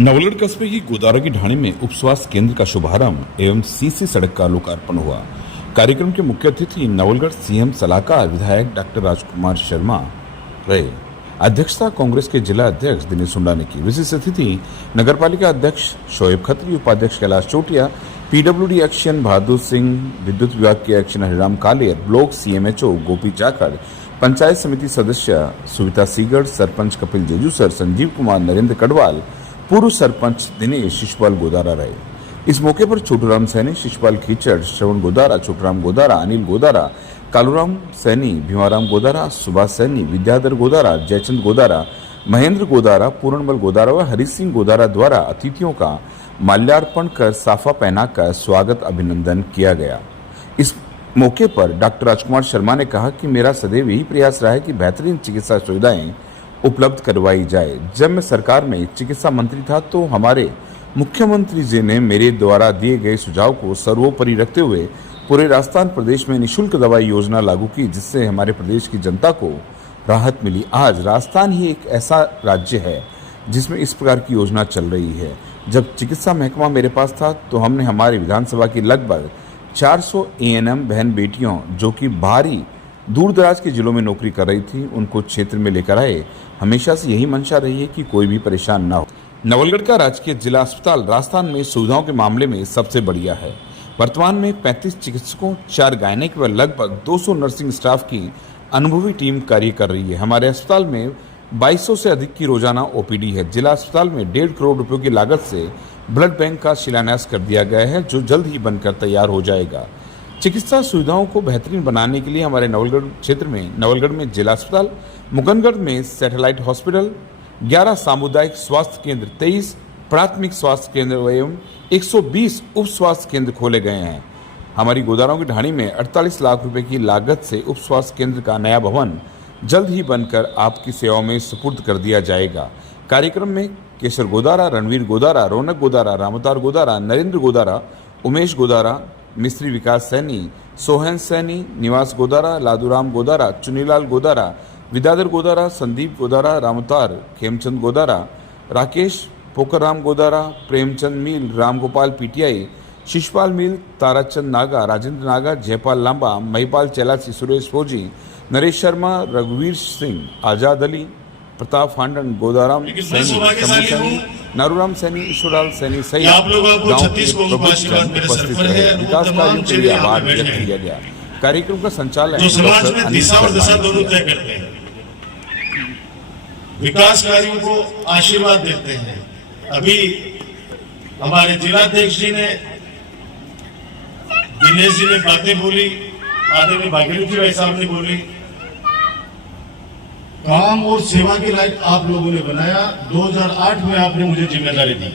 नवलगढ़ कस्बे की गोदारा की ढाणी में उप स्वास्थ्य केंद्र का शुभारंभ एवं सीसी सड़क का लोकार्पण हुआ। कार्यक्रम के मुख्य अतिथि नवलगढ़ सीएम सलाहकार विधायक डॉक्टर राजकुमार शर्मा रहे। अध्यक्षता कांग्रेस के जिला अध्यक्ष दिनेश सुंडा ने की। विशिष्ट अतिथि नगरपालिका अध्यक्ष शोएब खत्री, उपाध्यक्ष कैलाश चोटिया, पीडब्ल्यूडी एक्शन बहादुर सिंह, विद्युत विभाग के एक्शन हरिराम कालेर, ब्लॉक सीएमएचओ गोपी जाखड़, पंचायत समिति सदस्य सुविता सीगड़, सरपंच कपिल जेजूसर, संजीव कुमार, नरेंद्र कड़वाल, पूर्व सरपंच दिनेश शिशपाल गोदारा रहे। इस मौके पर छोटूराम सैनी, शिशपाल खीचड़, श्रवण गोदारा, छोटूराम गोदारा, अनिल गोदारा, कालूराम सैनी, भीमाराम गोदारा, सुभाष सैनी, विद्याधर गोदारा, जयचंद गोदारा, महेंद्र गोदारा, पूर्णमल गोदारा व हरि सिंह गोदारा द्वारा अतिथियों का माल्यार्पण कर साफा पहनाकर स्वागत अभिनंदन किया गया। इस मौके पर डॉक्टर राजकुमार शर्मा ने कहा कि मेरा सदैव यही प्रयास रहा है कि बेहतरीन चिकित्सा सुविधाएं उपलब्ध करवाई जाए। जब मैं सरकार में चिकित्सा मंत्री था तो हमारे मुख्यमंत्री जी ने मेरे द्वारा दिए गए सुझाव को सर्वोपरि रखते हुए पूरे राजस्थान प्रदेश में निःशुल्क दवाई योजना लागू की, जिससे हमारे प्रदेश की जनता को राहत मिली। आज राजस्थान ही एक ऐसा राज्य है जिसमें इस प्रकार की योजना चल रही है। जब चिकित्सा महकमा मेरे पास था तो हमने हमारे विधानसभा की लगभग 400 एएनएम बहन बेटियों जो कि बाहरी दूर दराज के जिलों में नौकरी कर रही थी, उनको क्षेत्र में लेकर आए। हमेशा से यही मंशा रही है कि कोई भी परेशान ना हो। नवलगढ़ का राजकीय जिला अस्पताल राजस्थान में सुविधाओं के मामले में सबसे बढ़िया है। वर्तमान में 35 चिकित्सकों, 4 गायनेक व लगभग 200 नर्सिंग स्टाफ की अनुभवी टीम कार्य कर रही है। हमारे अस्पताल में 2200 से अधिक की रोजाना ओपीडी है। जिला अस्पताल में 1.5 करोड़ रुपयों की लागत से ब्लड बैंक का शिलान्यास कर दिया गया है, जो जल्द ही बनकर तैयार हो जाएगा। चिकित्सा सुविधाओं को बेहतरीन बनाने के लिए हमारे नवलगढ़ में जिला अस्पताल, मुकंदगढ़ में सैटेलाइट हॉस्पिटल, 11 सामुदायिक स्वास्थ्य केंद्र, 23 प्राथमिक स्वास्थ्य केंद्र एवं 120 उप स्वास्थ्य केंद्र खोले गए हैं। हमारी गोदारों की ढाणी में 48 लाख रुपए की लागत से उप स्वास्थ्य केंद्र का नया भवन जल्द ही बनकर आपकी सेवाओं में सुपुर्द कर दिया जाएगा। कार्यक्रम में केशर गोदारा, रणवीर गोदारा, रौनक गोदारा, रामतार गोदारा, नरेंद्र गोदारा, उमेश गोदारा, मिस्त्री विकास सैनी, सोहन सैनी, निवास गोदारा, लादूराम गोदारा, चुनीलाल गोदारा, विद्याधर गोदारा, संदीप गोदारा, रामतार, खेमचंद गोदारा, राकेश पोखरराम गोदारा, प्रेमचंद मील, रामगोपाल पीटीआई, शिशपाल मील, ताराचंद नागा, राजेंद्र नागा, जयपाल लांबा, महिपाल चैलासी, सुरेश फौजी, नरेश शर्मा, रघुवीर सिंह, आजाद अली, प्रताप फांडन, गोदाराम सैनी, नारूराम सैनी, ईश्वरलाल सैनी सहित गांव के उपस्थित रहे। विकास कार्यों के लिए आभार व्यक्त किया गया। कार्यक्रम का संचालन डॉक्टर अनिल शर्मा। विकास कार्यों को आशीर्वाद देते हैं। अभी हमारे जिलाध्यक्ष जी ने, दिनेश जी ने बातें बोली, आधे में भागीरथी भाई साहब ने बोली। काम और सेवा के लायक आप लोगों ने बनाया। 2008 में आपने मुझे जिम्मेदारी दी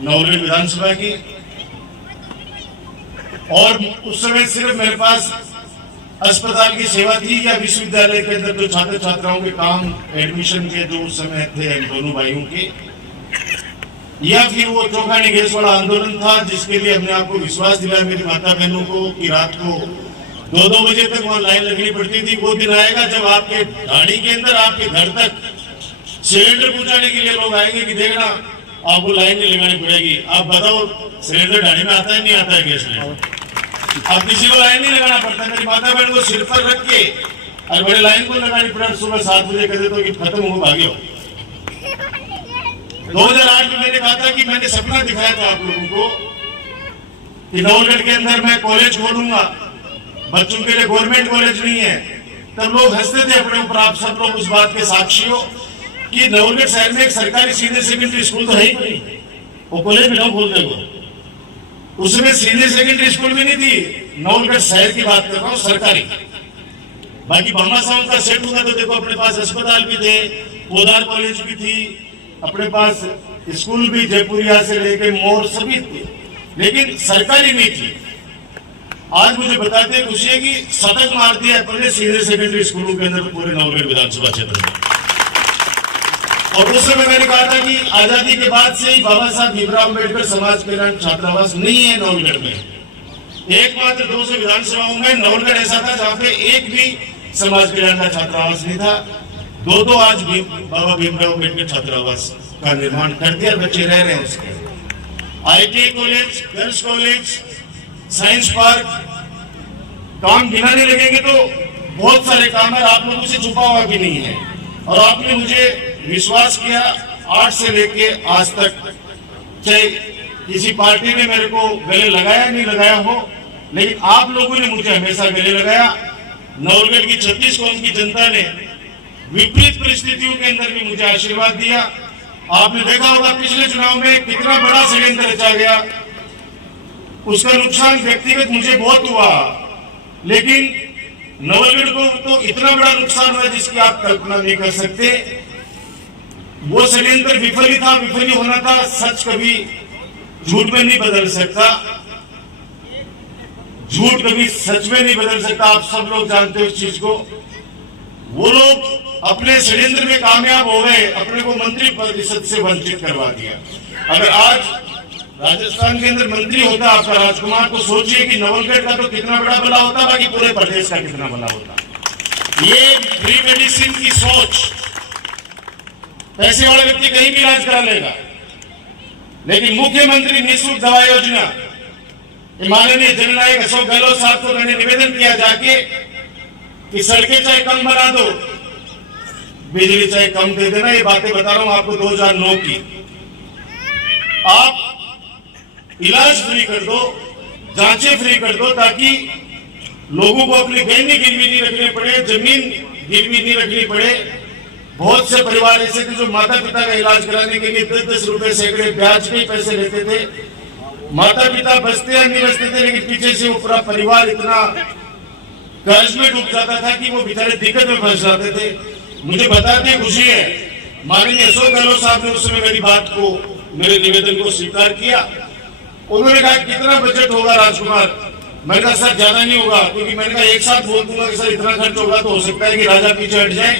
नवलगढ़ विधानसभा की, और उस समय सिर्फ मेरे पास अस्पताल की सेवा थी या विश्वविद्यालय के अंदर जो छात्र छात्राओं के काम एडमिशन के जो उस समय थे दोनों भाइयों के, या फिर वो चौखानी गैस वाला आंदोलन था जिसके लिए हमने आपको विश्वास दिलाया मेरी माता बहनों को कि रात को 2-2 बजे तक वहां लाइन लगनी पड़ती थी। वो दिन आएगा जब आपके ढाणी के अंदर आपके घर तक सिलेंडर पहुंचाने के लिए लोग आएंगे कि देखना आपको लाइन नहीं लगानी पड़ेगी। आप बताओ, सिलेंडर ढाणी में आता है नहीं आता है गैस सिलेंडर? अब किसी को लाइन नहीं लगाना पड़ता। मेरी माता बहन को सिर पर रख के और बड़े लाइन को लगानी पड़ा। सुबह 7 बजे कहते तो कि खत्म हो भागे हो। 2008 में मैंने कहा था कि मैंने सपना दिखाया था आप लोगों को कि नवलगढ़ के अंदर मैं कॉलेज खोलूंगा, बच्चों के लिए गवर्नमेंट कॉलेज नहीं है। तब लोग हंसते थे अपने ऊपर। आप सब लोग उस बात के साक्षी हो कि नवलगढ़ शहर में एक सरकारी सीनियर सेकेंडरी स्कूल तो है ही नहीं, वो कॉलेज भी ना खोलते हो। उसमें सीनियर सेकेंडरी स्कूल भी नहीं थी। नवलगढ़ शहर की बात कर रहा हूँ, सरकारी। बाकी बाबा साहब का सेट हुआ तो देखो अपने पास अस्पताल भी थे, पोदार कॉलेज भी थी, अपने पास स्कूल भी जयपुरिया से लेके मोर सभी थे, लेकिन सरकारी नहीं थी। आज मुझे बताते खुशी है कि शतक मार दिया अपने सीनियर सेकेंडरी स्कूलों के अंदर पूरे नवलगढ़ विधानसभा क्षेत्र में। और उस समय मैंने कहा था कि आजादी के बाद से ही बाबा साहब भीमराव अम्बेडकर समाज कल्याण छात्रावास नहीं है नवलगढ़ में। एकमात्र 200 विधानसभाओं में नवलगढ़ ऐसा था जहां पे एक भी समाज कल्याण का छात्रावास नहीं था। दो आज भी बाबा भीमराव अम्बेडकर छात्रावास का निर्माण कर दिया, बच्चे रह रहे हैं उसके। IIT college, girls college, science park, काम गिनाने लगेंगे तो बहुत सारे काम है, आप लोगों से छुपा हुआ भी नहीं है। और आपने मुझे विश्वास किया 8 से लेके आज तक, चाहे किसी पार्टी ने मेरे को गले लगाया नहीं लगाया हो, लेकिन आप लोगों ने मुझे हमेशा गले लगाया। नवलगढ़ की 36 कौम की जनता ने विपरीत परिस्थितियों के अंदर भी मुझे आशीर्वाद दिया। आपने देखा होगा पिछले चुनाव में कितना बड़ा षड्यंत्र रचा गया, उसका नुकसान व्यक्तिगत मुझे बहुत हुआ, लेकिन नवलगढ़ को तो इतना बड़ा नुकसान हुआ जिसकी आप कल्पना नहीं कर सकते। वो षड्यंत्र विफल ही था, विफल ही होना था। सच कभी झूठ में नहीं बदल सकता, झूठ कभी सच में नहीं बदल सकता। आप सब लोग जानते हो इस चीज को। वो लोग अपने षड्यंत्र में कामयाब हो गए, अपने को मंत्री परिषद से वंचित करवा दिया। अगर आज राजस्थान के अंदर मंत्री होता आपका राजकुमार, तो सोचिए कि नवलगढ़ का तो कितना बड़ा भला होता, बाकी पूरे प्रदेश का कितना भला होता। ये फ्री मेडिसिन की सोच, पैसे वाला व्यक्ति कहीं भी इलाज करा लेगा, लेकिन मुख्यमंत्री निःशुल्क दवा योजना, माननीय जननायक अशोक गहलोत साहब को मैंने निवेदन किया जाके कि सड़कें चाहे कम बना दो, बिजली चाहे कम दे देना। ये बातें बता रहा हूं आपको 2009 की। आप इलाज फ्री कर दो, जांचें फ्री कर दो, ताकि लोगों को अपनी गहनी गिरवी नहीं रखनी पड़े, जमीन गिरवी नहीं रखनी पड़े। बहुत से परिवार ऐसे थे जो माता पिता का इलाज कराने के लिए 10-10 रुपए सैकड़े ब्याज के पैसे लेते थे। माता पिता बचते या नहीं बचते थे, लेकिन पीछे से वो पूरा परिवार इतना कर्ज में डूब जाता था कि वो बेचारे दिक्कत में फंस जाते थे। मुझे बताते खुशी है, माननीय अशोक गहलोत साहब ने उस समय मेरी बात को, मेरे निवेदन को स्वीकार किया। उन्होंने कहा कितना बजट होगा राजकुमार? मैंने कहा सर ज्यादा नहीं होगा, क्योंकि मैंने कहा एक साथ बोल दूंगा कि सर इतना खर्च होगा तो हो सकता है कि राजा पीछे हट जाए,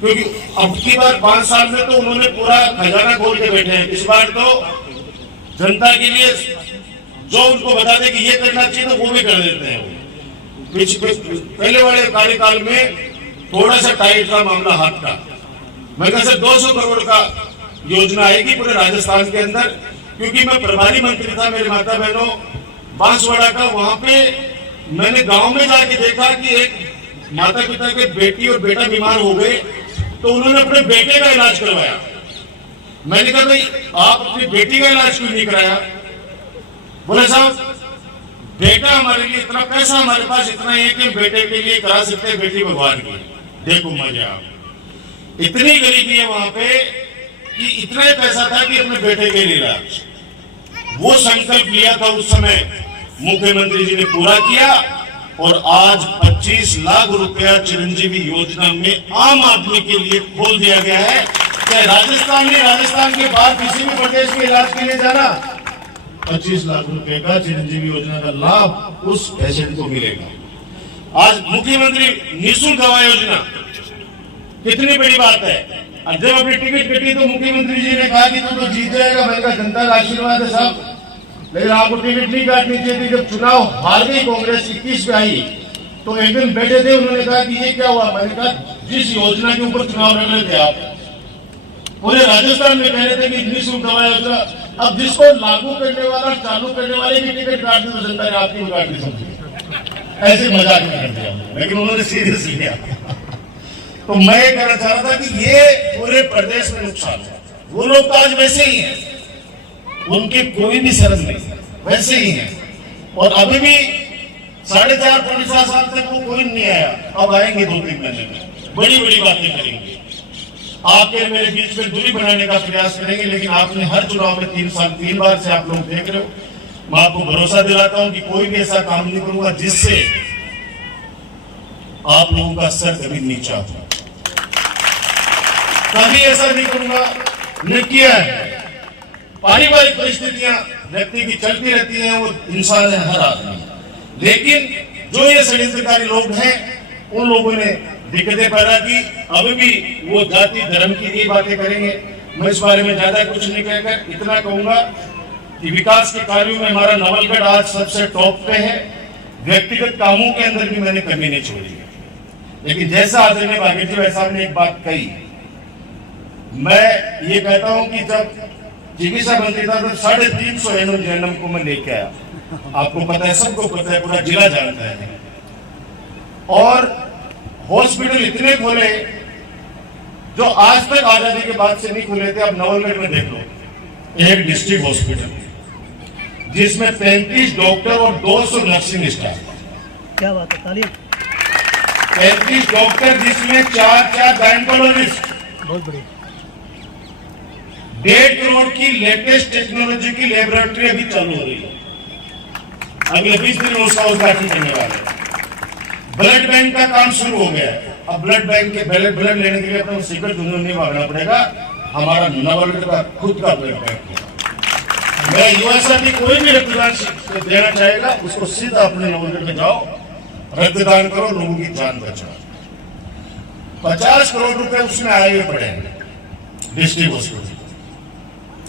क्योंकि अब की बार 5 साल में तो उन्होंने पूरा खजाना खोल के बैठे हैं। इस बार तो जनता के लिए जो उनको बता दे कि ये करना चाहिए तो वो भी कर देते हैं। पहले वाले कार्यकाल में थोड़ा सा टाइट था मामला हाथ का। मैं कहा सर 200 करोड़ का योजना आएगी पूरे राजस्थान के अंदर, क्योंकि मैं प्रभारी मंत्री था मेरे माता बहनों बांसवाड़ा का। वहां पे मैंने गांव में जाके देखा कि एक माता पिता के बेटी और बेटा बीमार हो गए, तो उन्होंने अपने बेटे का इलाज करवाया। मैंने कहा भाई आप अपनी बेटी का इलाज क्यों नहीं कराया? बोले साहब बेटा हमारे लिए इतना पैसा हमारे पास इतना है कि बेटे के लिए करा सकते हैं, बेटी भगवान की। देखो मजा, इतनी गरीबी है वहां पे कि इतना ही पैसा था कि अपने बेटे के लिए इलाज। वो संकल्प लिया था उस समय, मुख्यमंत्री जी ने पूरा किया, और आज 25 लाख रुपया चिरंजीवी योजना में आम आदमी के लिए खोल दिया गया है। चाहे राजस्थान में, राजस्थान के बाहर किसी भी प्रदेश के इलाज के लिए जाना, 25 लाख रुपए का चिरंजीवी योजना का लाभ उस पेशेंट को मिलेगा। आज मुख्यमंत्री निःशुल्क दवा योजना, कितनी बड़ी बात है। और जब अपनी टिकट कटी तो मुख्यमंत्री जी ने कहा कि तू तो जीत जाएगा। मैंने कहा जनता का आशीर्वाद है साहब, लेकिन आपको टिकट नहीं काटनी चाहिए थी। जब चुनाव हार गई कांग्रेस 21 में आई, तो एक दिन बैठे थे, उन्होंने कहा कि ये क्या हुआ? मैंने कहा जिस योजना के ऊपर चुनाव लड़ रहे थे आप, पूरे राजस्थान में कह रहे थे कि निःशुल्क दवा योजना, अब जिसको लागू करने वाला, चालू करने वाले की टिकट काट दी तो जनता ने आपकी भी काट दी, समझिए। ऐसे मजाक में कर दिया, लेकिन उन्होंने सीरियस लिया। तो मैं कहना चाह रहा था कि ये पूरे प्रदेश में नुकसान है। वो लोग तो आज वैसे ही हैं, उनकी कोई भी शर्म नहीं, वैसे ही हैं। और अभी भी 4.5 साल तक वो कोई नहीं आया, अब आएंगे 2-3 महीने में, बड़ी बड़ी बातें करेंगे, आपके मेरे बीच में दूरी बनाने का प्रयास करेंगे। लेकिन आपने हर चुनाव में 3 बार से आप लोग देख रहे हो, मैं आपको भरोसा दिलाता हूं कि कोई भी ऐसा काम नहीं करूंगा जिससे आप लोगों का सर कभी नीचा हो, कभी ऐसा नहीं करूंगा। न किया है। पारिवारिक परिस्थितियां व्यक्ति की चलती रहती हैं, वो इंसान है हर आदमी, लेकिन जो ये षड्यंत्रकारी लोग हैं उन लोगों ने दिक्कतें पैदा की। अभी भी वो जाति धर्म की ही बातें करेंगे। मैं इस बारे में ज्यादा कुछ नहीं कहकर इतना कहूंगा कि विकास के कार्यों में हमारा नवलगढ़ आज सबसे टॉप पे है। व्यक्तिगत कामों के अंदर भी मैंने कमी नहीं छोड़ी है। लेकिन जैसा आदरणीय बागेश्वर भाई साहब ने एक बात कही, मैं ये कहता हूं कि जब चिकित्सा मंत्री था तो 350 एनएम को मैं लेके आया। आपको पता है, सबको पता है, पूरा जिला जानता है। और हॉस्पिटल इतने खोले जो आज तक आजादी के बाद से नहीं खुले थे। अब नवलगढ़ में देख लो, एक डिस्ट्रिक्ट हॉस्पिटल जिसमें 35 डॉक्टर और 200 नर्सिंग स्टाफ। क्या बात है, तालियां। 35 डॉक्टर जिसमें 4 गायनेकोलॉजिस्ट। बहुत बढ़िया। 1.5 करोड़ की लेटेस्ट टेक्नोलॉजी की लेबोरेटरी अभी चालू हो रही है। अगले 20 दिन में उसका उद्घाटन करने वाले हैं। ब्लड बैंक का काम शुरू हो गया है। अब ब्लड बैंक के ब्लड लेने के लिए अपना सीक्रेट दुनिया नहीं भागना पड़ेगा। हमारा नवलगढ़ का खुद का ब्लड बैंक है। मैं युवा साथी कोई भी रक्तदान देना चाहेगा उसको सीधा अपने नवलगढ़ में जाओ, रक्तदान करो, लोगों की जान बचाओ। 50 करोड़ रुपए उसमें आए हुए पड़े हैं डिस्ट्रिक्ट हॉस्पिटल।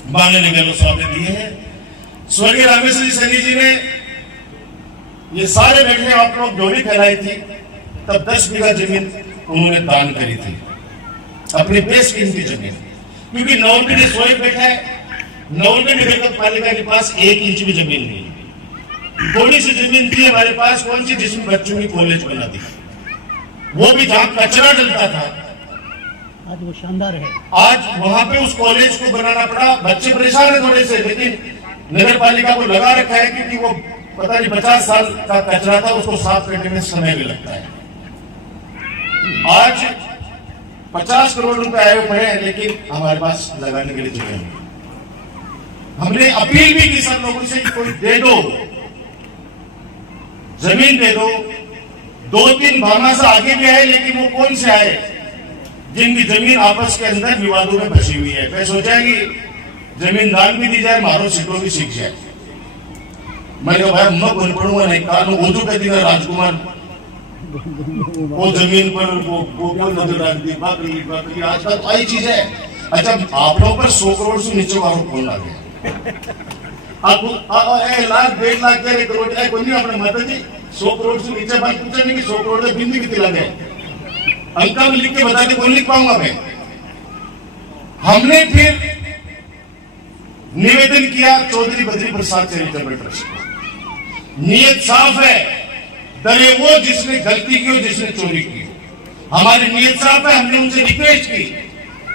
माननीय निगम साहब ने दिए हैं। स्वर्गीय रामेश्वर जी सैनी जी ने ये सारे बैठे आप लोग जोड़ी फैलाई थी, तब 10 बीघा जमीन उन्होंने दान करी थी, अपनी बेशकीमती जमीन। क्योंकि नवलगढ़ स्वयं बैठा है, नवलगढ़ नगर पालिका के पास 1 इंच भी जमीन नहीं है। थोड़ी सी जमीन थी हमारे पास, कौन सी, जिसमें बच्चों की कॉलेज बना दी, वो भी जहां कचरा डलता था। आज वो शानदार है। आज वहां पे उस कॉलेज को बनाना पड़ा। बच्चे परेशान है थोड़े से, लेकिन नगर पालिका को लगा रखा है क्योंकि वो पता नहीं 50 साल का कचरा था, उसको साफ करने में समय भी लगता है। आज 50 करोड़ रुपए आए हुए हैं, लेकिन हमारे पास लगाने के लिए जगह नहीं। हमने अपील भी की सब लोगों से कि कोई दे दो, जमीन दे दो। 2-3 भामाशाह आगे भी आए, लेकिन वो कौन से आए जिनकी जमीन आपस के अंदर विवादों में फंसी हुई है। मैं सोचा कि जमीन दान भी दी जाए, मारो सीटों भी सीख जाए। मैंने कहा भाई मैं बन पड़ूंगा नहीं, कानून ओजू कर दिया राजकुमार वो जमीन पर वो नजर रख दी। बाकी आजकल आई चीज है। अच्छा, आप लोगों पर 100 करोड़ से नीचे वालों कौन आ गया? आपको 1 लाख 1.5 लाख 1 करोड़ है कोई नहीं। अपने माता जी 100 करोड़ से नीचे बात पूछा नहीं कि 100 करोड़ में बिंदी कितनी लगे, अंका में लिख के बता दे, कौन लिख पाऊंगा मैं? हमने फिर निवेदन किया चौधरी बद्री प्रसाद चैरिटेबल ट्रस्ट को। नियत साफ है, डरे वो जिसने गलती की और जिसने चोरी की। हमारी नियत साफ है। हमने उनसे रिक्वेस्ट की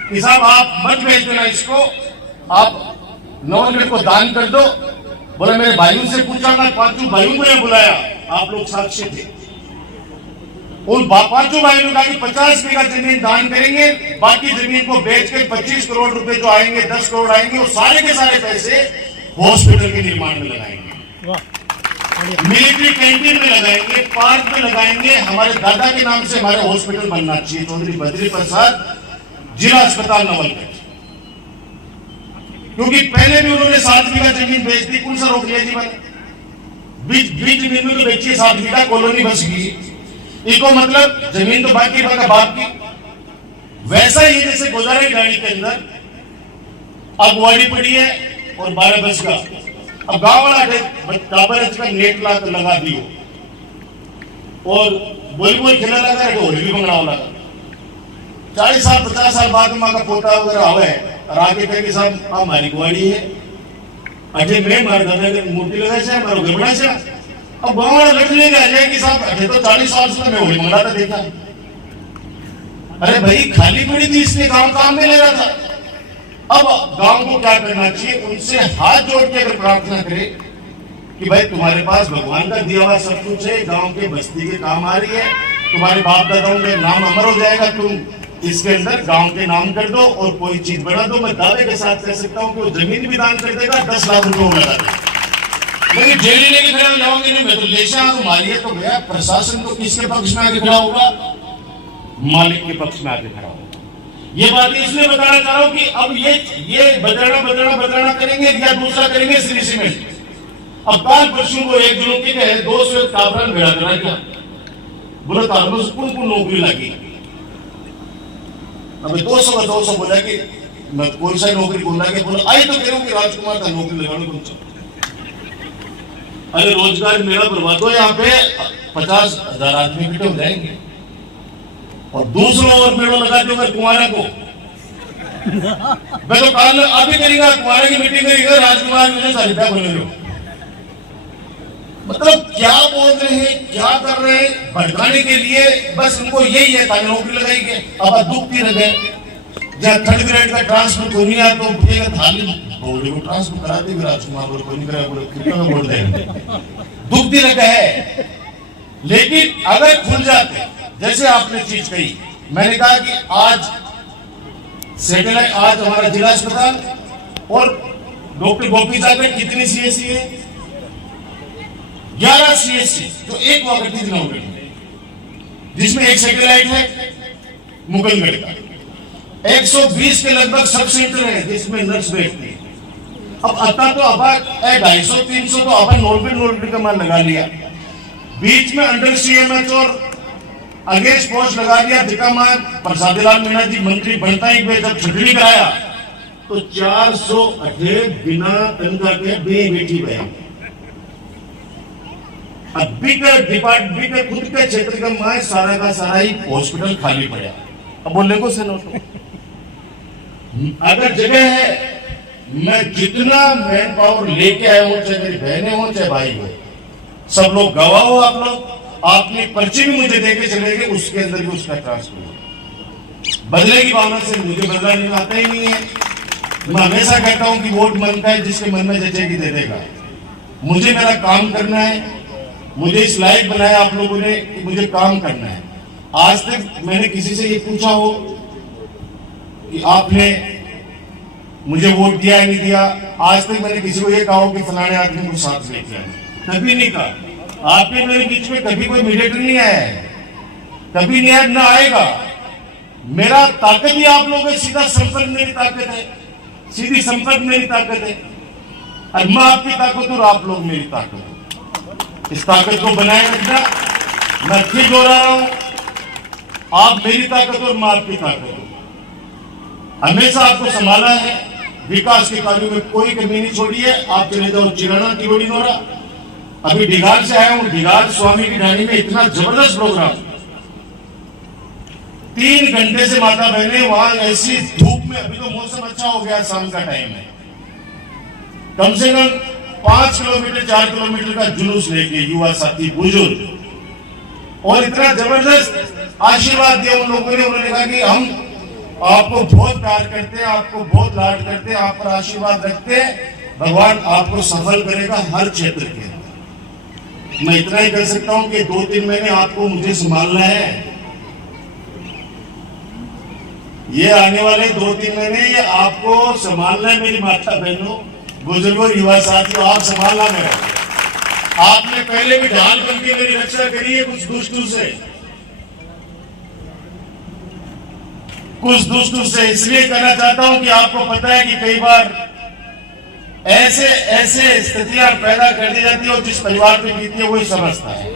कि साहब आप मत भेज देना इसको, आप नवलगढ़ को दान कर दो। बोले मेरे भाइयों से पूछा, मैं 5 भाइयों को बुलाया, आप लोग साक्षी थे। उन 5 भाइयों ने कहा कि 50 बीघा जमीन दान करेंगे, बाकी जमीन को बेच के 25 करोड़ रुपए जो आएंगे, 10 करोड़ आएंगे, वो सारे के सारे पैसे हॉस्पिटल के निर्माण में लगाएंगे, मिलिट्री कैंटीन में लगाएंगे, पार्क में लगाएंगे। हमारे दादा के नाम से हमारे हॉस्पिटल बनना चाहिए, चौधरी बद्री प्रसाद जिला अस्पताल नवलगढ़। क्योंकि पहले भी उन्होंने 7 बीघा जमीन बेच दी, कौन सा रोक लिया जीवन? बीच जमीन में तो बेची 7 बीघा, कॉलोनी बस गई। इनको मतलब जमीन तो बाकी बाप की। वैसा ही जैसे गोदावरी गाड़ी के अंदर अब वाड़ी पड़ी है और 12 बस का, अब गांव वाला का नेट लगा दियो और बोल खेला लगा है, होली भी मंगना लगा। 40 साल 50 साल बाद माँ का पोता वगैरह हुआ है और आगे कहे साहब हमारी गुआड़ी है, अजय मैं मार दादा के मूर्ति लगा से मारो गड़बड़ा से। अब गाँव वाला लड़ लेगा अजय कि साहब अजय तो 40 साल से मैं होली मंगलाता देखा। अरे भाई खाली पड़ी थी, इसने गाँव काम में ले रहा था। अब गांव को क्या करना चाहिए? उनसे हाथ जोड़ के अगर प्रार्थना करे कि भाई तुम्हारे पास भगवान का दिया हुआ सब कुछ है, गांव के बस्ती के काम आ रही है, तुम्हारे बाप दादाओं का नाम अमर हो जाएगा, तुम इसके अंदर गांव के नाम कर दो और कोई चीज बना दो। मैं दावे के साथ कह सकता हूं कि वो जमीन भी दान कर देगा, 10 लाख रुपए लगा देगा। लेकिन जेल लेके खड़ा हो जाओगे नहीं, मैं तो लेशा तुम्हारी है तो गया। प्रशासन तो किसके पक्ष में आके खड़ा होगा? मालिक के पक्ष में आके खड़ा होगा। ये बात इसलिए बताना चाह रहा हूं कि अब ये बदलाना करेंगे या दूसरा करेंगे श्री सीमेंट। अब काल परसों को एक दिनों के कहे 200 काबरन भेड़ा करा क्या बोला तारनो से कौन नौकरी लगी। अब 200 बोला कि मैं कौन सा नौकरी बोल रहा है, बोला आई तो कह रहा हूं कि राजकुमार का नौकरी लगा लो तुमसे। अरे रोजगार मेरा बर्बाद हो, यहाँ पे 50,000 आदमी इकट्ठे हो जाएंगे। और दूसरों और पेड़ों लगाते हो कुमारा को। मैं तो कल अभी करेगा कुमारा की मीटिंग करेगा, राजकुमार मुझे सारिता बोल रहे हो। मतलब क्या बोल रहे हैं, क्या कर रहे हैं, भड़काने के लिए बस उनको यही है ताकि नौकरी लगाएंगे। अब दुख की लगे जहाँ 3rd ग्रेड का ट्रांसफर को नहीं आता तो थाली बोले को ट्रांसफर करा देंगे, राजकुमार बोले कोई नहीं करा, बोले कितना में बोल देंगे। दुख की लगा है। लेकिन अगर खुल जाते, जैसे आपने चीज कही, मैंने कहा कि आज सैटेलाइट, आज हमारा जिला अस्पताल और डॉक्टर गोपी साहब में कितनी सीएससी है? 11 सीएससी, तो एक वाकई नौकरी जिसमें एक सैटेलाइट है मुगलगढ़ का, 120 के लगभग सब सेंटर है जिसमें नर्स बैठती है। अब अता तो अब 250-300 तो अब नोटबी का मान लगा लिया, बीच में अंडर सीएमएच और अगेंस्ट पोस्ट लगा दिया। दिकामान प्रसाद लाल मीणा जी मंत्री बनता ही जब छटनी कराया तो 408 बिना तनख्वाह के बेटी गया। अभी का डिपार्टमेंट के खुद के क्षेत्र का माए सारा का सारा ही हॉस्पिटल खाली पड़ा। अब बोलने को से नोट, अगर जगह है, मैं जितना मैन पावर लेके आया हूं, चाहे मेरी बहनें हो चाहे भाई हो, सब लोग गवाह हो। आप लोग आपने पर्ची भी मुझे देके चले गए, उसके अंदर भी उसका ट्रांसफर बदले की भावना से मुझे बदला नहीं आता ही नहीं है। मैं हमेशा कहता हूं कि वोट मनता है जिसके मन में जचेगी दे देगा। मुझे मेरा काम करना है, मुझे इस लायक बनाया आप लोगों ने कि मुझे काम करना है। आज तक मैंने किसी से ये पूछा हो कि आपने मुझे वोट दिया या नहीं दिया, आज तक मैंने किसी को ये कहा हो कि फलाने आदमी को साथ लेके आए, कभी नहीं कहा। आपके मेरे बीच में कभी कोई मीडिएटर नहीं आया है, कभी नहीं आया, ना आएगा। मेरा ताकत ही आप लोगों का सीधा संपर्क मेरी ताकत है, सीधी संपर्क मेरी ताकत है। और मैं आपकी ताकत और आप लोग मेरी ताकत हो। इस ताकत को बनाए रखना। मैं फिर दोहरा रहा हूं, आप मेरी ताकत और मैं आपकी ताकत हूं। हमेशा आपको संभाला है, विकास के कार्यों में कोई कमी नहीं छोड़ी है। आप चले जाओ चिराना तिरोड़ी नोरा, अभी डिगाल से आया हूं, डिगाल स्वामी की ढाणी में इतना जबरदस्त प्रोग्राम, 3 घंटे से माता बहने वहां ऐसी धूप में, अभी तो मौसम अच्छा हो गया, शाम का टाइम है, कम से कम 5 किलोमीटर 4 किलोमीटर का जुलूस लेके युवा साथी बुजुर्ग, और इतना जबरदस्त आशीर्वाद दिया उन लोगों ने। उन्होंने कहा कि हम आपको बहुत प्यार करते हैं, आपको बहुत लाड करते हैं, आप पर आशीर्वाद रखते हैं, भगवान आपको सफल करेगा हर क्षेत्र के। मैं इतना ही कर सकता हूं कि 2-3 महीने आपको मुझे संभालना है। ये आने वाले 2-3 महीने ये आपको संभालना है, मेरी माता बहनों, बुजुर्गों, युवा साथियों, आप संभालना मेरा। आपने पहले भी ढाल बन के मेरी रक्षा करी है कुछ दुष्टों से, इसलिए कहना चाहता हूं कि आपको पता है कि कई बार ऐसे स्थितियां पैदा कर दी जाती है और जिस परिवार पे बीती है वही समझता है।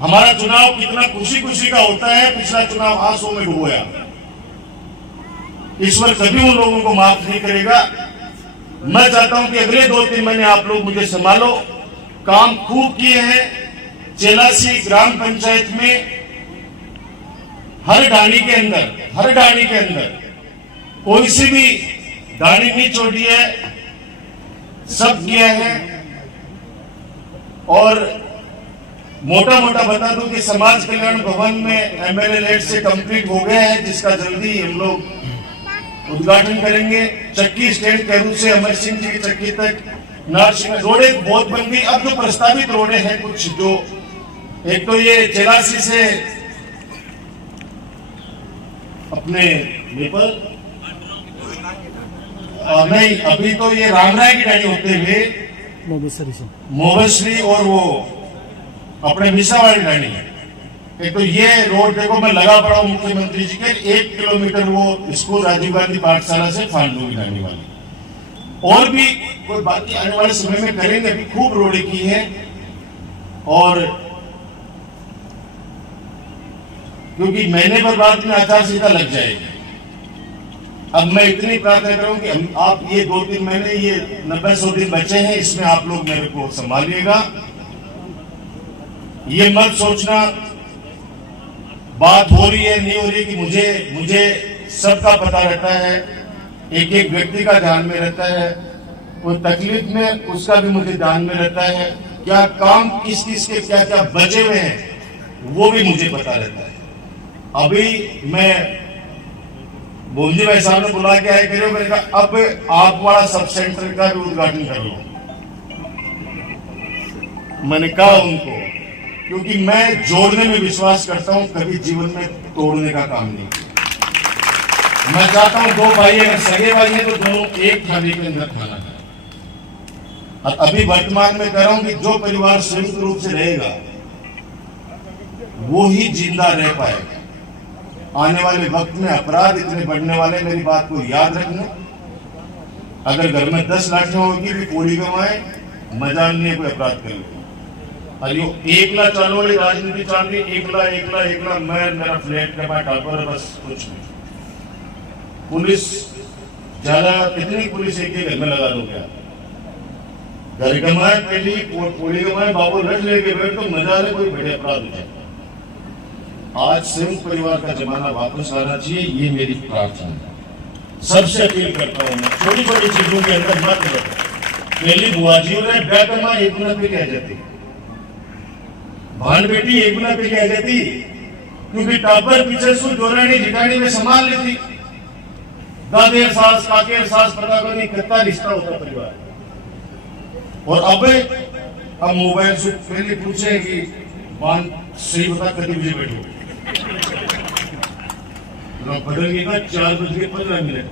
हमारा चुनाव कितना खुशी खुशी का होता है, पिछला चुनाव आंसू में डूबोया। ईश्वर कभी उन लोगों को माफ नहीं करेगा। मैं चाहता हूं कि अगले 2-3 महीने आप लोग मुझे संभालो। काम खूब किए हैं। चेलासी ग्राम पंचायत में हर डाणी के अंदर कोई सी भी डाणी नहीं छोड़ी है, सब किया है। और मोटा बता दूं कि समाज कल्याण भवन में एमएलए लेट से कंप्लीट हो गया है, जिसका जल्दी हम लोग उद्घाटन करेंगे। चक्की स्टैंड कैरू से अमर सिंह जी की चक्की तक नारसिंह रोडें बहुत बन गई। अब जो प्रस्तावित रोडें हैं कुछ, जो एक तो ये चेलासी से अपने नेपाल नहीं, अभी तो ये रामराय की डाणी होते हुए मोबश्री और वो अपने मिसा वाली डाणी है। एक तो ये रोड देखो, मैं लगा पड़ा हूं मुख्यमंत्री जी के 1 किलोमीटर वो स्कूल राजीव गांधी पाठशाला से फांडू की डाणी वाली। और भी कोई बाकी आने वाले समय में करेंगे। अभी खूब रोडें की है। और क्योंकि महीने पर बाद में आचार संहिता लग जाएगी। अब मैं इतनी प्रार्थना करूं कि आप ये 2-3 महीने, ये 90-100 दिन बचे हैं, इसमें आप लोग मेरे को संभालिएगा। ये मत सोचना बात हो रही है नहीं हो रही कि मुझे सबका पता रहता है, एक एक व्यक्ति का ध्यान में रहता है, कोई तकलीफ में उसका भी मुझे ध्यान में रहता है, क्या काम किस किस के क्या क्या बचे हुए हैं वो भी मुझे पता रहता है। अभी मैं भोजी भाई साहब ने बुला के आए करियो, मैंने कहा अब आप वाला सब सेंटर का भी उद्घाटन कर लो। मैंने कहा उनको, क्योंकि मैं जोड़ने में विश्वास करता हूं, कभी जीवन में तोड़ने का काम नहीं। मैं चाहता हूं दो भाई अगर सगे भाई हैं तो दोनों एक थाली के अंदर खाना खाएं। और अभी वर्तमान में कह रहा हूं कि जो परिवार संयुक्त रूप से रहेगा वो ही जिंदा रह पाएगा। आने वाले वक्त में अपराध इतने बढ़ने वाले, मेरी बात को याद रखना। अगर घर में 10 लाठियां होगी भी गोली गवाए, मजा नहीं है कोई अपराध कर ले। और यो एकला चालू वाली राजनीति चल रही, एकला मैं मेरा फ्लैट का मैं टापर है, बस कुछ नहीं। पुलिस ज्यादा कितनी पुलिस एक ही घर में लगा दोगे आप? घर गमाए पहली पोली गमाए बाबू लट लेके बैठ तो मजा ले, कोई बड़े अपराध हो जाए। आज संयुक्त परिवार का जमाना वापस आना चाहिए, ये मेरी प्रार्थना है। सबसे अपील करता हूं मैं, छोटी छोटी चीजों के अंदर मत रहो। पहली बुआजियों ने बैठमा एक गुना पे कह जाती, भान बेटी एक गुना पे कह जाती, क्योंकि टापर पीछे सु जोरानी जिटानी में संभाल लेती। दादेर सास काकेर सास पता को नहीं कितना रिश्ता होता परिवार। और अब मोबाइल से पहले पूछे कि बान सही बता कभी मुझे बैठो, बदलगा 4:15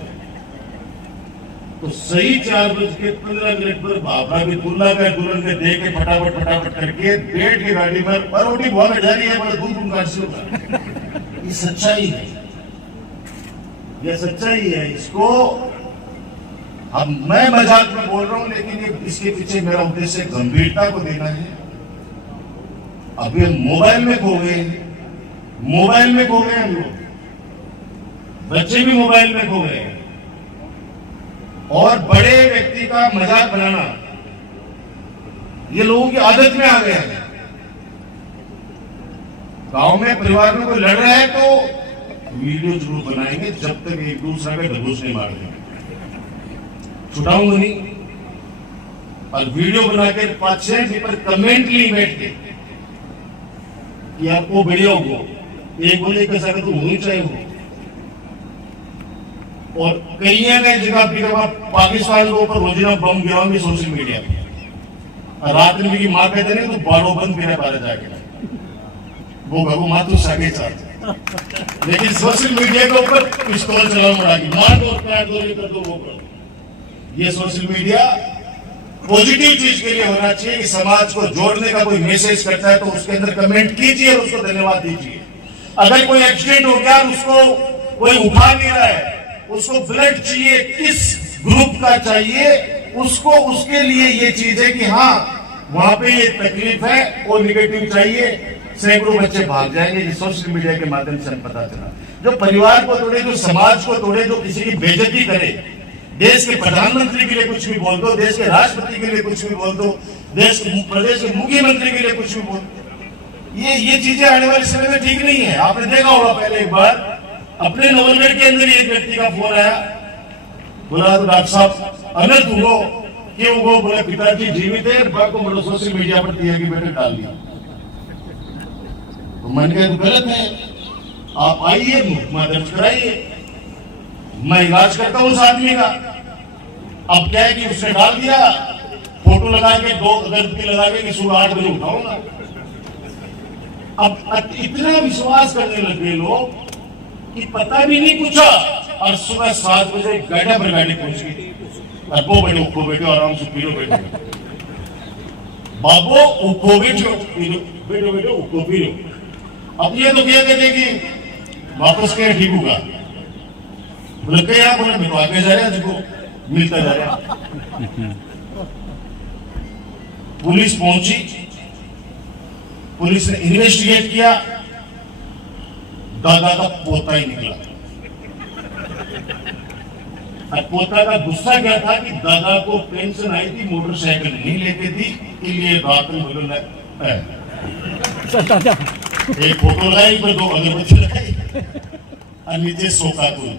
तो सही 4:15 पर बाबा भी दूल्हा का दुल्हन के दे के फटाफट करके बैठ के गाड़ी में रोटी बहुत जा रही है, बड़ा दूर काट से होता। ये सच्चाई है, ये सच्चाई है। इसको अब मैं मजाक में बोल रहा हूं, लेकिन ये इसके पीछे मेरा उद्देश्य गंभीरता को देना है। अभी हम मोबाइल में खो गए हम लोग, बच्चे भी मोबाइल में खो गए, और बड़े व्यक्ति का मजाक बनाना ये लोगों की आदत में आ गया है। गांव में परिवार में कोई लड़ रहा है तो वीडियो जरूर बनाएंगे, जब तक एक दूसरा का ढबूस नहीं मार देंगे, छुटाऊंगा नहीं। और वीडियो बना के पाछे पर कमेंट ली बैठ के कि आपको बढ़िया होगा, एक बोले कैसा तो होनी चाहिए हो। और कई जगह भी पाकिस्तान के ऊपर रोजाना बम गिराओगे सोशल मीडिया पे, रात में की माँ कहते नहीं तो बाड़ो बंद मेरे बारे जाके वो घरों मातू सागे चाहते, लेकिन सोशल मीडिया के ऊपर पिस्तौल चलाओ मरागी मार दो पैर दो कर दो वो करो। ये सोशल मीडिया पॉजिटिव चीज के लिए होना चाहिए कि समाज को जोड़ने का कोई मैसेज करता है तो उसके अंदर कमेंट कीजिए और उसको धन्यवाद दीजिए। अगर कोई एक्सीडेंट हो गया उसको कोई उठा नहीं रहा है, उसको ब्लड चाहिए, किस ग्रुप का चाहिए उसको, उसके लिए ये चीज है कि हाँ वहां पे ये तकलीफ है और निगेटिव चाहिए, सैकड़ों बच्चे भाग जाएंगे। ये सोशल मीडिया के माध्यम से पता चला। जो परिवार को तोड़े, जो समाज को तोड़े, जो किसी की बेइज्जती करे, देश के प्रधानमंत्री के लिए कुछ भी बोल दो, देश के राष्ट्रपति के लिए कुछ भी बोल दो, प्रदेश के मुख्यमंत्री के लिए कुछ भी बोल दो, ये चीजें आने वाले समय में ठीक नहीं है। आपने देखा होगा पहले एक बार अपने नवलगढ़ के अंदर एक व्यक्ति का फोन आया, बोला तो डॉक्टर साहब अनंत हुआ क्यों वो, बोला पिताजी जीवित है, बाप को मतलब सोशल मीडिया पर दिया कि बेटे डाल दिया। तो मैंने कहा तो गलत है, आप आइए मुकदमा दर्ज कराइए, मैं इलाज करता हूं उस आदमी का। अब क्या है कि उसने डाल दिया, फोटो लगा के 2 गज की लगा के सुबह 8 बजे उठाऊंगा। अब इतना विश्वास करने लगे लोग कि पता भी नहीं पूछा, और सुबह 7 बजे गाड़ी पर गाड़ी पहुंच गई। वो बड़े उठो बैठो आराम से पीरो बैठो, बाबू उठो बैठो बैठो बैठो उठो पीरो। अब ये तो क्या कहते कि वापस क्या ठीक होगा, बोले क्या आप बोले मैं आगे जा रहा देखो मिलता जा रहा। पुलिस पहुंची, पुलिस ने इन्वेस्टिगेट किया, दादा का पोता ही निकला। और पोता का गुस्सा क्या था कि दादा को पेंशन आई थी, मोटरसाइकिल नहीं लेके दी, इसलिए रात में एक फोटो लगाई पर 2 अगरबत्ती लगाई और नीचे शोकाकुल।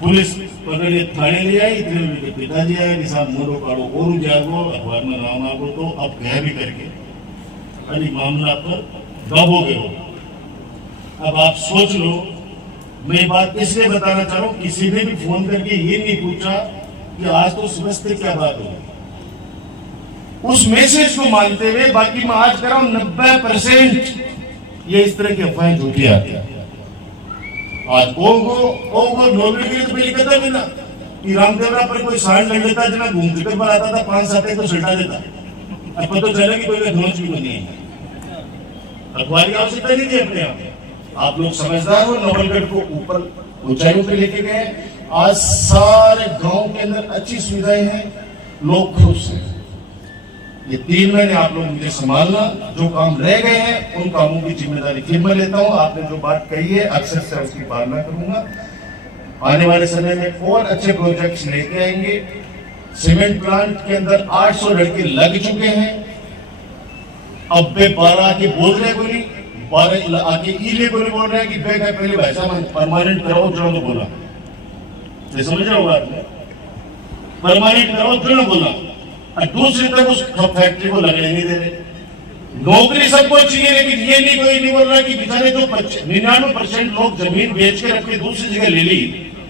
पुलिस पकड़े थाने ले आई, इतने उनके पिताजी आए कि साहब मोरो काढ़ो और जागो, अखबार में नाम आगो, तो अब कह भी करके अरे मामला पर दब हो गए हो। अब आप सोच लो, मैं बात इसलिए बताना चाह रहा हूं, किसी ने भी फोन करके ये नहीं पूछा कि आज तो सुबह से क्या बात हुई, उस मैसेज को मानते हुए बाकी मैं आज कर रहा हूं 90% ये इस तरह की अफवाहें झूठी आती है। आज ओगो नौकरी के लिए तो पहले कहता भी ना कि रामदेवरा पर कोई साइन लग लेता, जना घूम फिर पर आता था 5-7 को सुलटा देता, अब पता चला कि कोई धोच भी नहीं है। अखबार की आवश्यकता नहीं थी अपने आप लोग समझदार हो, नवलगढ़ को ऊपर ऊंचाइयों पे लेके गए। आज सारे गांव के अंदर अच्छी सुविधाएं हैं, लोग खुश हैं। ये 3 महीने आप लोग मुझे संभालना, जो काम रह गए हैं उन कामों की जिम्मेदारी फिर मैं लेता हूं। आपने जो बात कही है अक्सर से उसकी पालना करूंगा। आने वाले समय में और अच्छे प्रोजेक्ट्स लेके आएंगे। सीमेंट प्लांट के अंदर 800 लड़के लग चुके हैं। अब वे 12 आके बोल रहे बोली, 12 आके ईले बोले बोल रहे हैं कि बेगा पहले भाई साहब परमानेंट कराओ, जो बोला समझ रहे हो आपने, परमानेंट कराओ जो बोला, और दूसरी तरफ उस फैक्ट्री को लगने नहीं दे रहे। नौकरी सबको चाहिए, लेकिन ये नहीं कोई नहीं बोल रहा कि बेचारे जो 99% लोग जमीन बेच के रख के दूसरी जगह ले ली,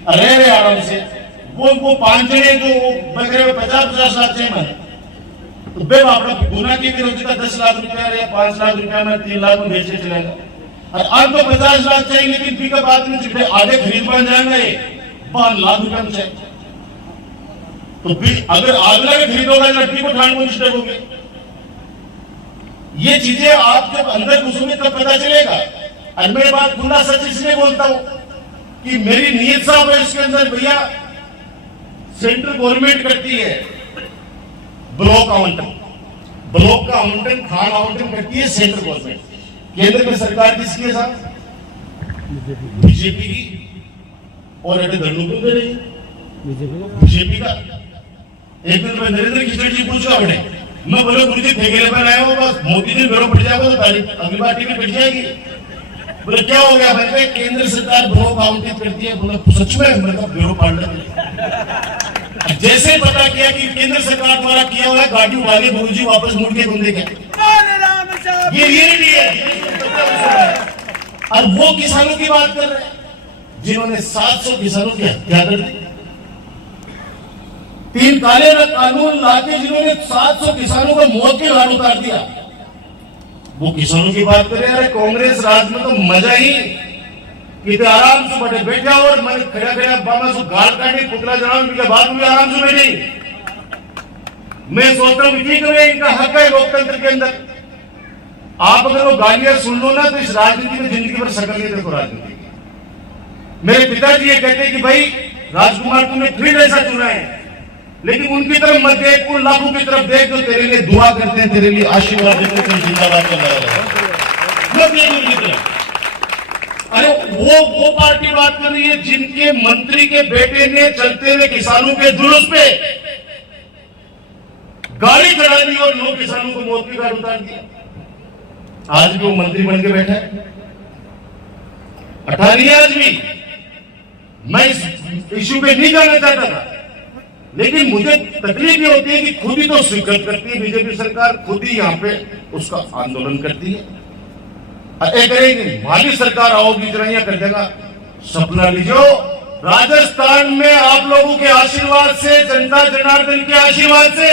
रह रहे आराम से, वो 5 जने जो बकरे 50-50 लाख चाहिए मैंने, तो बेब अपना गुना की विरोधी का 10 लाख रुपया या 5 लाख रुपया में 3 लाख में बेच के चलेगा। और अब तो 50 लाख चाहिए, लेकिन पिकअप आदमी जितने आधे खरीद बन जाएंगे 5 लाख रुपया में चाहिए। तो अगर आगरा में खरीदोगे लड़की को ठाण को देखोगे, ये चीजें आप जब अंदर घुसोगे तब पता चलेगा। और मैं बात खुला सच इसलिए बोलता हूं कि मेरी नीयत साहब है इसके अंदर, भैया सेंट्रल गवर्नमेंट करती है ब्लॉक आवंटन, ब्लॉक का आवंटन खान आवंटन करती है सेंट्रल गवर्नमेंट। केंद्र में सरकार किसकी है साहब? बीजेपी की। और अटे धरनू क्यों दे रही है? बीजेपी का। एक दिन मैं नरेंद्र किशोर जी पूछा अपने, मैं बोलो गुरु जी ठेके पर आए हो, बस मोदी जी बेरो पड़ जाएगा तो तारीख अगली बार टिकट कट जाएगी। बोले क्या हो गया? मैंने केंद्र सरकार ब्लॉक आवंटित करती है। बोला सच में? मतलब ब्यूरो पार्टनर जैसे पता किया कि केंद्र सरकार द्वारा किया हुआ गाड़ी वाले गुरुजी वापस मुड़ के घूमने गए। ये रियलिटी है। और वो किसानों की बात कर रहे हैं जिन्होंने 700 किसानों की हत्या कर दी। 3 काले कानून लाके जिन्होंने 700 किसानों को मौत के घाट उतार दिया, वो किसानों की बात कर रहे हैं। अरे कांग्रेस राज में तो मजा ही कि आराम से बैठे बैठा और मैंने खड़ा खड़ा बाबा से गाल काटी पुतला जनाब के बाद में आराम से बैठे। मैं सोचता हूं ठीक है, इनका हक है लोकतंत्र के अंदर। आप अगर वो गालियां सुन लो ना तो इस राजनीति में जिंदगी भर शकल नहीं देखो राजनीति। मेरे पिताजी ये कहते कि भाई राजकुमार तुमने फिर ऐसा चुना है, लेकिन उनकी तरफ मत देख, उन लाखों की तरफ देख जो तेरे लिए दुआ करते हैं, तेरे लिए आशीर्वाद देते हैं, जिंदाबाद कर रहे हैं। अरे वो पार्टी बात कर रही है जिनके मंत्री के बेटे ने चलते हुए किसानों के जुलूस पे गाड़ी चढ़ा दी और 9 किसानों को मौत की घाट उतार दिया। आज भी वो मंत्री बन के बैठा है, हटा लिया। आज भी मैं इस इश्यू पे नहीं जाना चाहता था, लेकिन मुझे तकलीफ ये होती है कि खुद ही तो स्वीकृत करती है बीजेपी सरकार, खुद ही यहाँ पे उसका आंदोलन करती है। करेगी माली सरकार आओगी जरा कर देगा। सपना लीजिए, राजस्थान में आप लोगों के आशीर्वाद से, जनता जनार्दन के आशीर्वाद से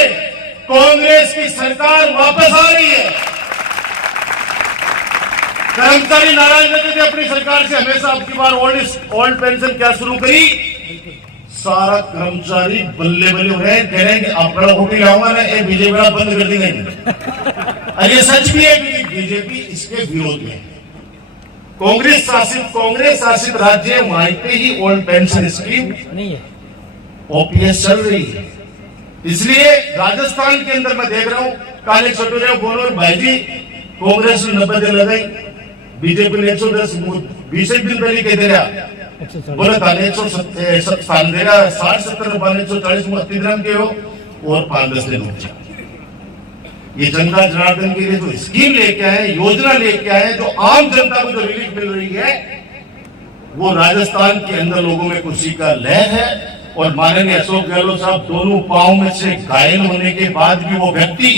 कांग्रेस की सरकार वापस आ रही है। कर्मचारी नाराज रहते थे अपनी सरकार से, हमेशा आपकी बार ओल्ड पेंशन क्या शुरू करी, सारा कर्मचारी बल्ले बल्ले हो रहे हैं, कह रहे हैं कि आप बड़ा होटल आऊंगा ना, ये बीजेपी बंद कर देंगे। और ये सच भी है कि बीजेपी इसके विरोध में। कांग्रेस शासित राज्य वहां पे ही ओल्ड पेंशन स्कीम नहीं है, ओपीएस चल रही है। इसलिए राजस्थान के अंदर मैं देख रहा हूं, काले चटोरे बोलो भाई जी कांग्रेस ने 90 दिन लगाई, बीजेपी ने 110 20 दिन पहले कह दे रहा बोला था 170 दे रहा, 60-70 140 32 ग्राम के हो और 5-10 दिन हो जाए। ये जनता जनार्दन के लिए जो स्कीम लेके आए, योजना लेके आए, जो आम जनता को जो रिलीफ मिल रही है, वो राजस्थान के अंदर लोगों में खुशी का लहर है। और माननीय अशोक गहलोत साहब दोनों पांव में से घायल होने के बाद भी वो व्यक्ति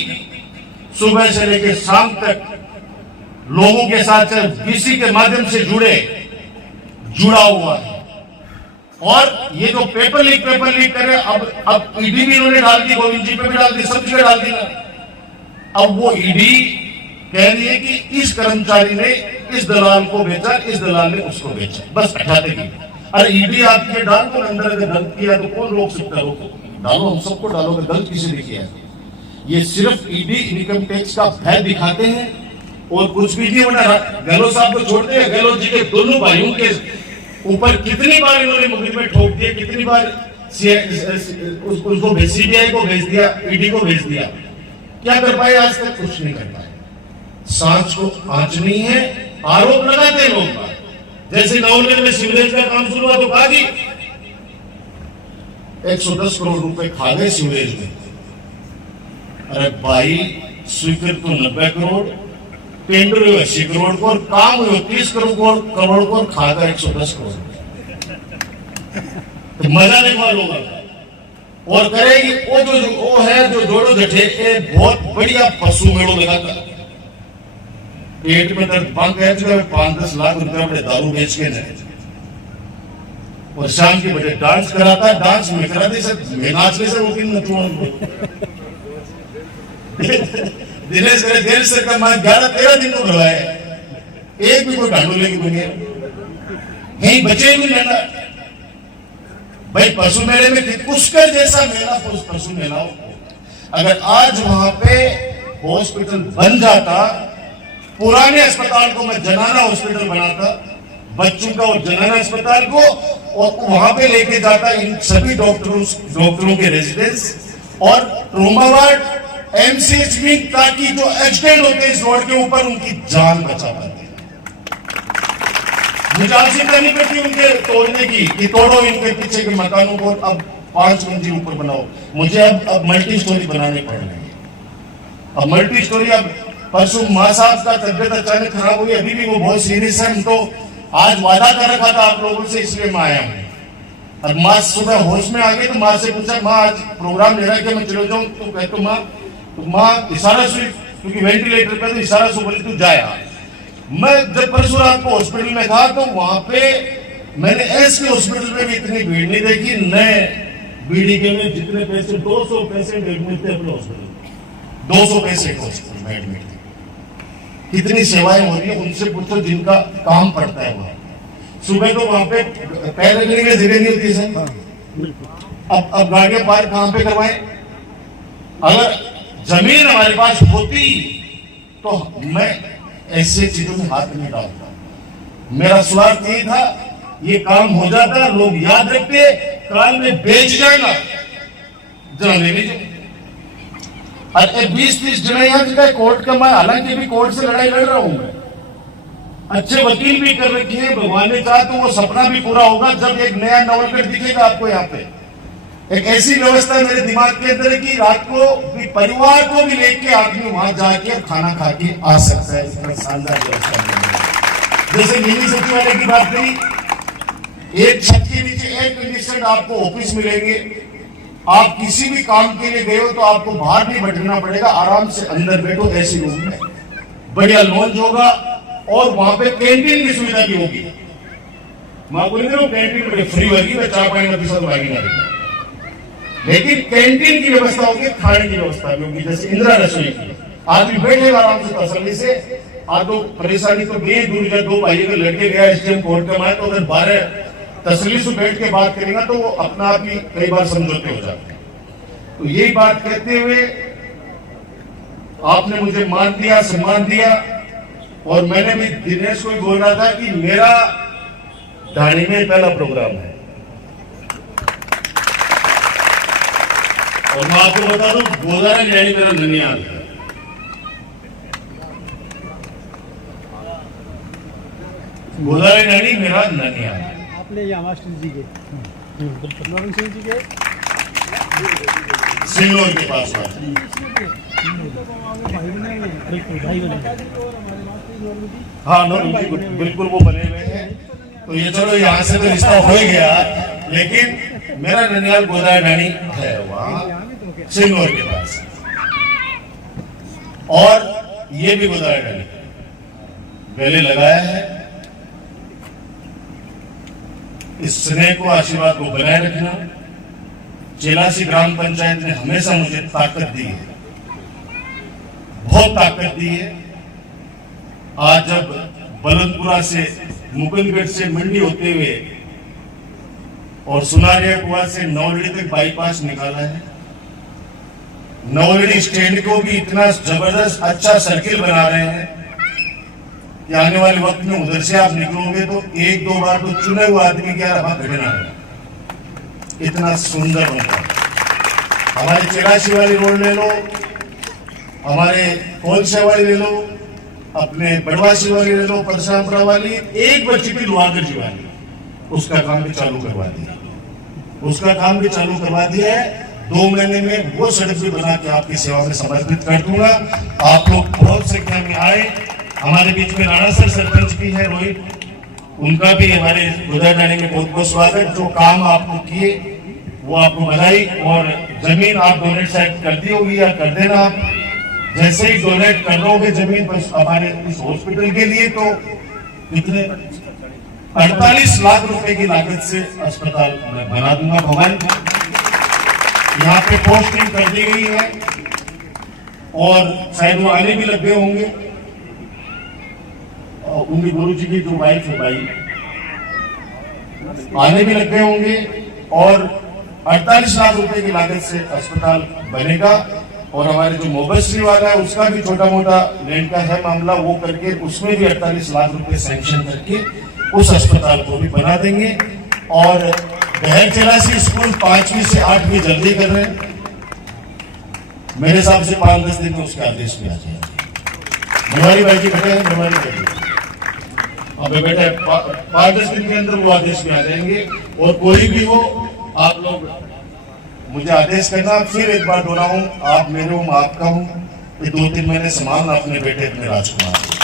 सुबह से लेकर शाम तक लोगों के साथ किसी के माध्यम से जुड़ा हुआ है। और ये जो पेपर लीक कर रहे, अब ईडी भी इन्होंने डाल दी, गोविंद जी पे भी डाल दी, सब जगह डाल दी ना। अब वो ईडी कह रही है कि इस कर्मचारी ने इस दलाल को बेचा, इस दलाल ने उसको बेचा, बस हटाते ही। अरे ईडी आपके डाल को अंदर अगर गलत किया तो कौन रोक सकता है? डालो, हम सबको डालो, गलत किसी ने किया है। ये सिर्फ ईडी इनकम टैक्स का भय दिखाते हैं और कुछ भी नहीं होना। गहलोत साहब को छोड़ते हैं, गहलोत जी के दोनों भाइयों के ऊपर कितनी बार इन्होंने मुकदमे ठोक दिए, कितनी बार उसको सीबीआई को भेज दिया, ईडी को भेज दिया, क्या कर पाए? आज तक कुछ नहीं कर पाए। सांच को आंच नहीं है, आरोप लगाते लोग। जैसे नवलगढ़ में सीवरेज का काम शुरू हुआ तो कहा कि 110 करोड़ रुपए खा गए सीवरेज में। अरे भाई, स्वीकृत तो 90 करोड़, टेंडर हुए 80 करोड़ को और काम हुए 30 करोड़ को और खा गए 110 करोड़। तो मजा नहीं हुआ लोगों का। और करेगी वो है जो जोड़ो जठे बहुत बढ़िया पशु मेड़ो लगाता, पेट में दर्द बंद है, 5-10 लाख रुपए बड़े दारू बेच के जाए और शाम के बजे डांस कराता है। डांस में कराते से नाचने से वो किन दिनेश करे देर से कम 11-13 दिन को करवाए, एक भी कोई ढांडोले की दुनिया नहीं बचे भी लेना। भाई पशु मेले में पुष्कर जैसा मेला, पशु मेला, अगर आज वहां पे हॉस्पिटल बन जाता, पुराने अस्पताल को मैं जनाना हॉस्पिटल बनाता, बच्चों का और जनाना अस्पताल को, और वहां पे लेके जाता इन सभी डॉक्टरों के रेजिडेंस और ट्रोमा वार्ड, एमसीएच में, ताकि जो एक्सीडेंट होते हैं इस रोड के ऊपर उनकी जान बचा पाते। मुझे आवश्यकता नहीं पड़ती उनके तोड़ने की कि तोड़ो इनके पीछे के मकानों को, अब 5 मंजिल ऊपर बनाओ। मुझे अब मल्टी स्टोरी बनाने पड़ रही है। अब मल्टी स्टोरी, अब परसों माँ साहब का तबियत अचानक खराब हुई, अभी भी वो बहुत सीरियस है। हम तो आज वादा कर रखा था आप लोगों से, इसलिए मैं आया हूँ। और माँ सुबह होश में आ गई तो माँ से पूछा, माँ आज प्रोग्राम ले रहा है कि मैं चले जाऊँ? तो कहते माँ इशारा से, क्योंकि वेंटिलेटर पे, तो इशारा से बोली तू जाया। मैं जब परसों रात को हॉस्पिटल में था तो वहां पे मैंने एसके हॉस्पिटल में भी इतनी भीड़ नहीं देखी। नए बीडीके में जितने पेशेंट, 200 पेशेंट एडमिट थे अपने हॉस्पिटल, 200 पेशेंट हॉस्पिटल में एडमिट थे। कितनी सेवाएं हो रही है, उनसे पूछो जिनका काम पड़ता है वहां। सुबह तो वहां पे पैर रखने की जगह नहीं होती सर। अब गाड़ियां पार्क कहां पे करवाएं? अगर जमीन हमारे पास होती तो मैं ऐसे चीजों में हाथ नहीं डालता। मेरा स्वार्थ यही था, ये काम हो जाता, लोग याद रखते, काल में बेच जाएगा, जरा ले लीजिए। अरे 20-30 जने यहाँ कोर्ट का, मैं हालांकि भी कोर्ट से लड़ाई लड़ रहा हूं, मैं अच्छे वकील भी कर रखी है। भगवान ने चाहा तो वो सपना भी पूरा होगा जब एक नया नवलगढ़ दिखेगा आपको। यहाँ पे एक ऐसी व्यवस्था मेरे दिमाग के अंदर है कि रात को भी परिवार को भी लेके आदमी वहां जाके खाना खा के आ सकता है। इतना शानदार व्यवस्था। जैसे मिनी सचिवालय की बात करी, एक छत के नीचे एयर कंडीशन आपको ऑफिस मिलेंगे। आप किसी भी काम के लिए गए हो तो आपको बाहर नहीं भटकना पड़ेगा, आराम से अंदर बैठो ऐसी रूम में। बढ़िया लॉन्च होगा और वहां पे कैंटीन की सुविधा भी होगी। मैं बोल रहा हूँ कैंटीन में फ्री होगी, मैं चाय पानी का पैसा तो मांगी ना, लेकिन कैंटीन की व्यवस्था होगी, खाने की व्यवस्था भी होगी। जैसे इंदिरा रसोई की, आदमी बैठेगा आराम से तसल्ली से। आज तो परेशानी तो गई दूर, जब 2 भाइयों के लड़के गया एसडीएम कोर्ट का माए, तो अगर 12 तसल्ली से बैठ के बात करेगा तो वो अपना आप ही कई बार समझौते हो जाते हैं। तो यही बात कहते हुए आपने मुझे मान दिया, सम्मान दिया, और मैंने भी दिनेश को भी बोल रहा था कि मेरा ढाणी में पहला प्रोग्राम है। और मैं आपको बता दूं, गोदारा ढाणी मेरा ननियाल है। गोदारा ढाणी मेरा ननियाल है। आपने ये मास्टर जी के सिंह जी के सिल्लोर के पास बिल्कुल भाई बने। हाँ नो बिल्कुल वो बने हुए हैं। तो ये चलो यहाँ से तो रिश्ता हो ही गया, लेकिन मेरा ननियाल गोदाई डानी है वहाँ सिंगौर के पास, और ये भी गोदाई डानी गले लगाया है। इस स्नेह को, आशीर्वाद को बनाए रखना। चेलासी ग्राम पंचायत ने हमेशा मुझे ताकत दी है, बहुत ताकत दी है। आज जब बलंदपुरा से, मुकुंदगढ़ से मंडी होते हुए और सुनारिया कुआ से नौलड़ी तक बाईपास निकाला है, नौलड़ी स्टैंड को भी इतना जबरदस्त अच्छा सर्किल बना रहे हैं कि आने वाले वक्त में उधर से आप निकलोगे तो एक दो बार तो चुने हुए आदमी के हाथ घटना है, इतना सुंदर होगा। हमारी चेरासी वाली रोड ले लो, हमारे कोलसे वाली ले लो, अपने बड़वासी वाली ले लो, परसामपुरा वाली, एक बच्ची की लुहागर जी वाली, उसका काम भी चालू करवा दिया, उसका काम भी चालू करवा दिया है। 2 महीने में वो सड़क भी बना के आपकी सेवा में समर्पित कर दूंगा। आप लोग बहुत संख्या में आए। हमारे बीच में राणा सर सरपंच भी है, रोहित, उनका भी हमारे गोदाई में बहुत बहुत स्वागत। जो काम आपको किए वो आपको बधाई, और जमीन आप डोनेट शायद कर दी होगी या कर देना। आप जैसे ही डोनेट कर लोगे जमीन बस हमारे इस हॉस्पिटल के लिए, तो कितने 48 लाख रुपए की लागत से अस्पताल मैं बना दूंगा भवन। यहाँ पे पोस्टिंग कर दी गई है और शायद वो आने भी लग गए होंगे। उनकी गुरु जी की जो वाइफ है भाई, आने भी लग गए होंगे, और 48 लाख रुपए की लागत से अस्पताल बनेगा। और हमारे जो मोबश्री वाला है उसका भी छोटा मोटा लैंड का है मामला, वो करके उसमें भी 48 लाख रुपए सैंक्शन करके उस अस्पताल को भी बना देंगे। और बहर चेरासी स्कूल 5वीं से 8वीं जल्दी कर रहे हैं, मेरे हिसाब से 5-10 दिन में उसके आदेश भी आ जाएंगे। हमारी भाई जी बेटे हैं, हमारी बेटी अब बेटा 5-10 दिन के अंदर वो आदेश भी आ जाएंगे। और कोई भी हो, आप लोग मुझे आदेश करना। फिर एक बार दोहराऊं, आप मेरे हूं, मैं आपका हूं। ये 2-3 महीने संभालना अपने बेटे अपने राजकुमार।